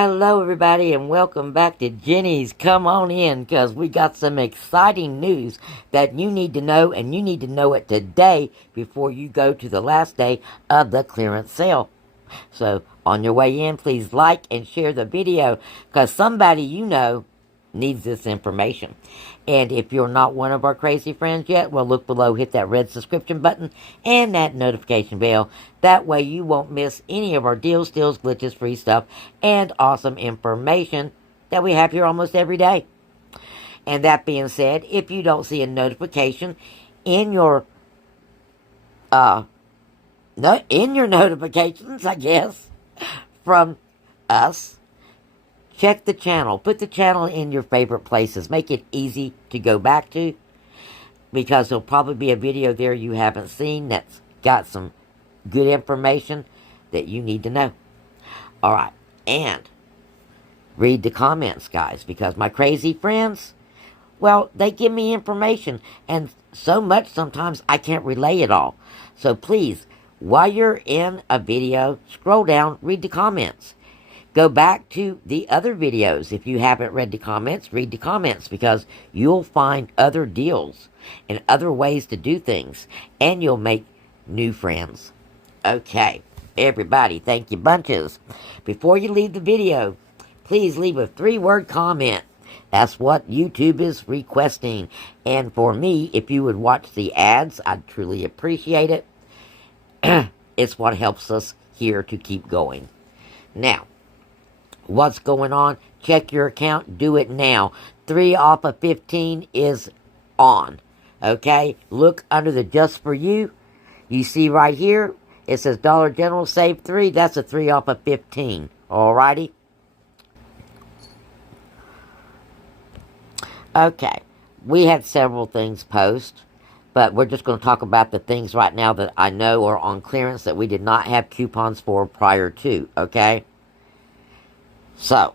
Hello, everybody, and welcome back to Jenny's. Come on in, because we got some exciting news that you need to know, and you need to know it today before you go to the last day of the clearance sale. So, on your way in, please like and share the video, because somebody you know needs this information. And if you're not one of our crazy friends yet, well, look below, hit that red subscription button and that notification bell. That way you won't miss any of our deals, steals, glitches, free stuff, and awesome information that we have here almost every day. And that being said, if you don't see a notification in your notifications, I guess, from us, check the channel. Put the channel in your favorite places. Make it easy to go back to, because there'll probably be a video there you haven't seen that's got some good information that you need to know. Alright, and read the comments, guys, because my crazy friends, well, they give me information, and so much sometimes I can't relay it all. So please, while you're in a video, scroll down, read the comments. Go back to the other videos. If you haven't read the comments, read the comments, because you'll find other deals and other ways to do things, and you'll make new friends. Okay, everybody, thank you bunches. Before you leave the video, please leave a 3-word comment. That's what YouTube is requesting. And for me, if you would watch the ads, I'd truly appreciate it. It's what helps us here to keep going. Now, what's going on? Check your account. Do it now. 3 off of 15 is on. Okay? Look under the Just For You. You see right here, it says Dollar General Save 3. That's a 3 off of 15. Alrighty? Okay. We had several things post, but we're just going to talk about the things right now that I know are on clearance that we did not have coupons for prior to. Okay? So,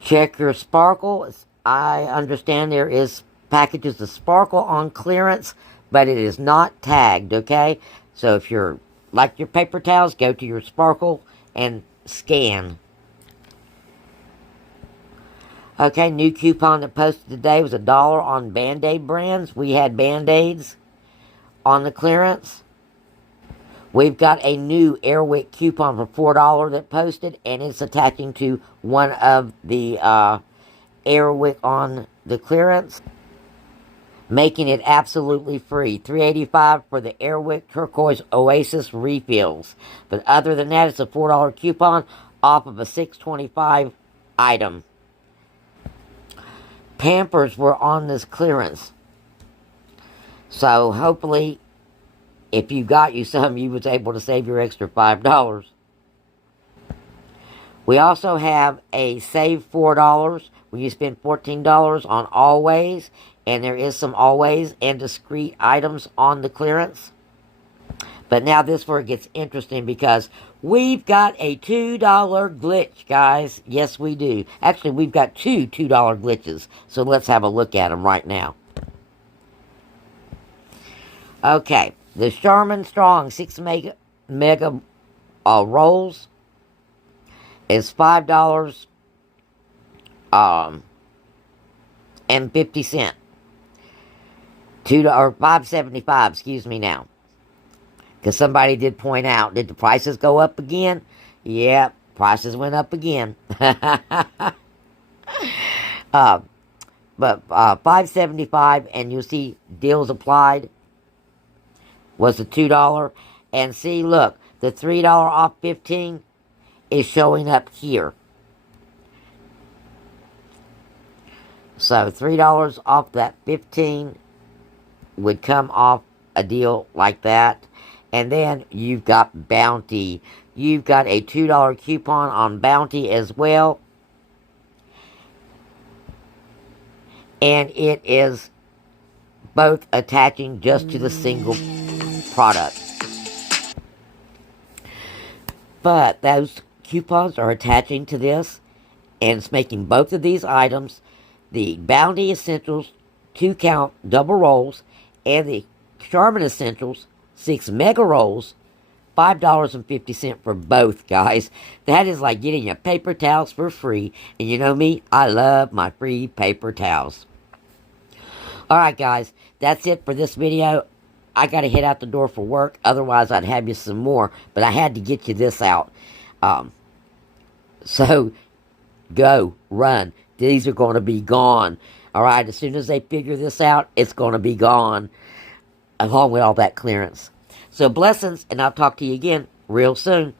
check your Sparkle. I understand there is packages of Sparkle on clearance, but it is not tagged, okay? So if you're like your paper towels, go to your Sparkle and scan. Okay, new coupon that posted today was $1 on Band-Aid brands. We had Band-Aids on the clearance. We've got a new Airwick coupon for $4 that posted, and it's attaching to one of the Airwick on the clearance, making it absolutely free. $3.85 for the Airwick Turquoise Oasis refills. But other than that, it's a $4 coupon off of a $6.25 item. Pampers were on this clearance. So hopefully, if you got you some, you was able to save your extra $5. We also have a save $4 when you spend $14 on Always. And there is some Always and discreet items on the clearance. But now this is where it gets interesting, because we've got a $2 glitch, guys. Yes, we do. Actually, we've got two $2 glitches. So let's have a look at them right now. Okay. The Charmin Strong 6 mega rolls is $5 and 50 cents. $5.75, excuse me now. Because somebody did point out, did the prices go up again? Yeah, prices went up again. But $5.75, and you'll see deals applied was the $2. And see, look, the $3 off 15 is showing up here. So $3 off that 15 would come off a deal like that. And then you've got Bounty. You've got a $2 coupon on Bounty as well. And it is both attaching just to the single product. But those coupons are attaching to this, and it's making both of these items, the Bounty Essentials 2-count double rolls and the Charmin Essentials 6 mega rolls, $5.50 for both, guys. That is like getting your paper towels for free. And you know me, I love my free paper towels. Alright, guys, that's it for this video. I got to head out the door for work. Otherwise, I'd have you some more. But I had to get you this out. So, go, run. These are going to be gone. Alright, as soon as they figure this out, it's going to be gone. Along with all that clearance. So, blessings, and I'll talk to you again real soon.